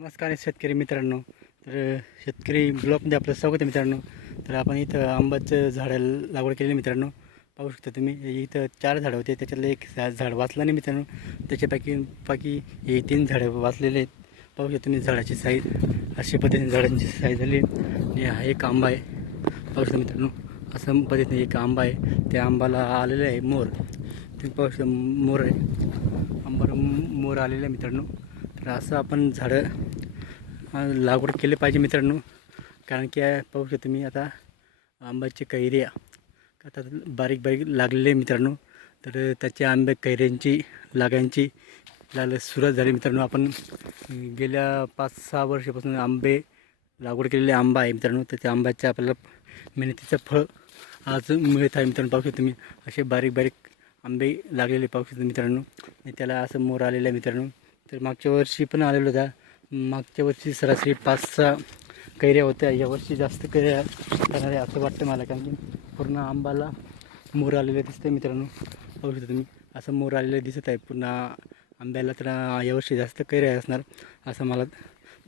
नमस्कार शेतकरी मित्रांनो. तर शेतकरी ब्लॉगमध्ये आपलं स्वागत आहे मित्रांनो. तर आपण इथं आंब्याचं झाड लागवड केलेली मित्रांनो. पाहू शकता तुम्ही, इथं 4 झाडं होते, त्याच्यातलं एक झाड वाचलं नाही मित्रांनो. त्याच्यापैकी हे 3 झाडं वाचलेले आहेत. पाहू शकता तुम्ही झाडाची साईज, अशा पद्धतीने झाडांची साईज झाली. आणि हा एक आंबा आहे, पाहू शकता मित्रांनो. असं पद्धतीने एक आंबा आहे, त्या आंबाला आलेलं आहे मोर. तुम्ही पाहू शकता मोर आहे, आंबाला मोर आलेलं आहे मित्रांनो. तर असं आपण झाडं लागवड केले पाहिजे मित्रांनो. कारण की पाहू शकता तुम्ही, आता आंब्याची कैऱ्या आता बारीक बारीक लागलेले मित्रांनो. तर त्याच्या कैऱ्यांची लागायची सुरुवात झाली मित्रांनो. आपण गेल्या 5-6 वर्षापासून आंबे लागवड केलेले आंबा आहे मित्रांनो. तर त्या आंब्याचं आपल्याला मेहनतीचं फळ आज मिळत आहे मित्रांनो. पाहू शकता तुम्ही, असे बारीक बारीक आंबे लागलेले पाहू शकता मित्रांनो. आणि त्याला असं मोर आलेलं आहे मित्रांनो. तर मागच्या वर्षी पण आलेलं होता. मागच्या वर्षी सरासरी 5-6 कैऱ्या होत्या. यावर्षी जास्त कैऱ्या येणार आहे असं वाटतं मला, कारण की पूर्ण आंबाला मोर आलेले दिसतं आहे मित्रांनो. पाहू शकता तुम्ही, असं मोर आलेलं दिसत आहे पूर्ण आंब्याला. तर यावर्षी जास्त कैऱ्या असणार असं मला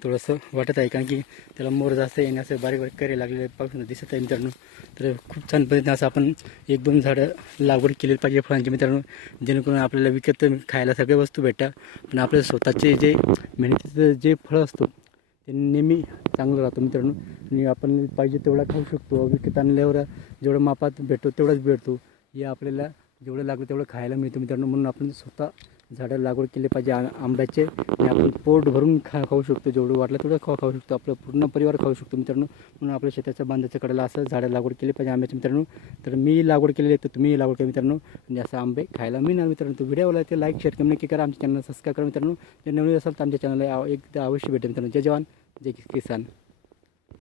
थोडंसं वाटत आहे, कारण की त्याला मोर जास्त येणे, असं बारीक बारीक कैऱ्या लागलेले पाहून दिसत आहे मित्रांनो. तर खूप छान पद्धतीने असं आपण 1-2 झाडं लागवड केली पाहिजे फळांची मित्रांनो, जेणेकरून आपल्याला विकत खायला सगळ्या वस्तू भेटतात. पण आपल्या स्वतःचे जे मेहनतीचं जे फळ असतो ते नेहमी चांगलं राहतं मित्रांनो. आणि आपण पाहिजे तेवढा खाऊ शकतो. विकत आणल्यावर जेवढं मापात भेटतो तेवढाच भेटतो. हे आपल्याला जेवढं लागलं तेवढं खायला मिळतं मित्रांनो. म्हणून आपण स्वतः झाडं लागवड केले पाहिजे आंब्याचे. आणि आपण पोट भरून खाऊ शकतो, जेवढं वाटलं तेवढं खाऊ शकतो. आपलं पूर्ण परिवार खाऊ शकतो मित्रांनो. म्हणून आपल्या शेताच्या बांधाच्या कडेला असं झाडं लागवड केली पाहिजे आंब्याचे मित्रांनो. तर मी लागवड केलेली आहे, तर तुम्ही लागवड करा मित्रांनो. आणि असं आंबे खायला मिळणार मित्रांनो. तो व्हिडिओला ते लाईक शेअर कमेंट करा. आमच्या चॅनल सबस्क्राईब करा मित्रांनो. जे नवीन असाल तर आमच्या चॅनलला एकदा अवश्य भेटेल मित्रांनो. जय जवान जय किसान.